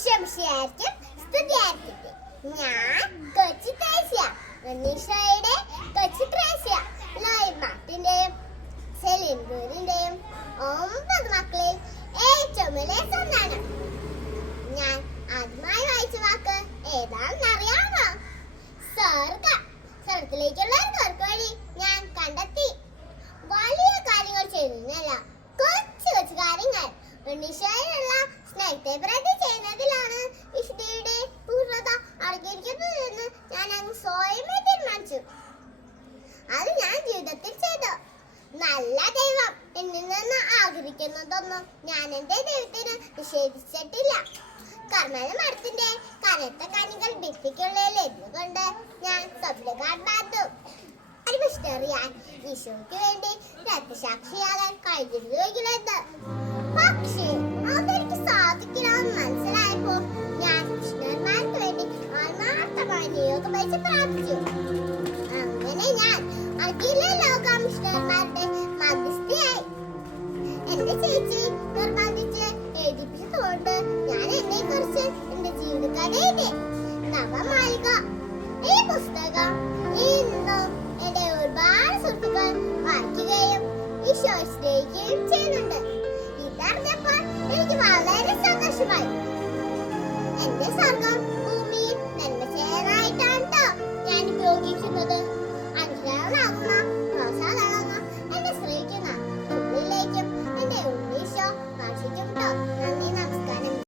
ഈശോമിശിഹായ്ക്കും സ്തുതിയായിരിക്കട്ടെ. ഞാൻ കൊച്ചു ത്രേസ്യ, ഈശോയുടെ കൊച്ചു ത്രേസ്യ. ലോയ് മാർട്ടിന്റെയും സെലിൻ ഗൂരിന്റെയും 9 മക്കളിൽ ഏറ്റവും ഇളയ സന്താനം. ഞാൻ ആദ്യമായി വായിച്ച വാക്ക് ഏതാണെന്നറിയാമോ? സ്വർഗം. സ്വർഗത്തിലേക്കുള്ള ഒരു വഴി ഞാൻ കണ്ടെത്തി. വലിയ കാര്യങ്ങൾ ചെയ്യുന്നില്ല, കൊച്ചു കൊച്ചു കാര്യങ്ങൾ ഈശോയിലുള്ള സ്നേഹത്തെ പ്രതി ചെയ്യുന്നതിലാണ് വിശുദ്ധിയുടെ പൂർണ്ണത അടങ്ങിയിരിക്കുന്നതെന്ന് ഞാൻ അങ്ങ് സ്വയമേ തീരുമാനിച്ചു. അത് ഞാൻ ജീവിതത്തിൽ ചെയ്തു. നല്ല ദൈവം എന്നിൽ നിന്ന് ആഗ്രഹിക്കുന്നതൊന്നും ഞാൻ എന്റെ ദൈവത്തിന് നിഷേധിച്ചിട്ടില്ല. കർമ്മല മരത്തിന്റെ കനത്ത കനികൾ ഭിത്തിക്കുള്ളിൽ ഇരുന്നുകൊണ്ട് ഞാൻ സ്വപ്നകാർ പാർത്തു. ഒരു മിസ്റ്ററിയായി ഈശോയ്ക്ക് വേണ്ടി രക്തസാക്ഷിയാകാൻ കഴിഞ്ഞിരുന്നുവെങ്കിലെന്ന്. പക്ഷേ അതെനിക്ക് സാധിക്കില്ലെന്ന് മനസ്സിലായപ്പോ ഞാൻ കൃഷ്ണന്മാർക്ക് വേണ്ടി ആത്മാർത്ഥമായി നിയോഗം വെച്ച് പ്രാർത്ഥിച്ചു. അങ്ങനെ ഞാൻ അഖില ലോക മിഷണർമാരുടെ മധ്യസ്ഥയായി. എന്റെ ചേച്ചി നിർബന്ധിച്ച് എഴുതിപ്പിച്ചതുകൊണ്ട് ഞാൻ എന്നെ കുറിച്ച് എന്റെ ജീവിതകഥ എഴുതി. നവമാലിക. ഈ പുസ്തകം ഇന്നും എന്റെ ഒരുപാട് സുഹൃത്തുക്കൾ വായിക്കുകയും ഈശോയെ സ്നേഹിക്കുകയും ചെയ്യുന്നുണ്ട്. ഇതറിഞ്ഞപ്പോൾ എനിക്ക് വളരെ സന്തോഷമായി. എന്റെ സ്വർഗം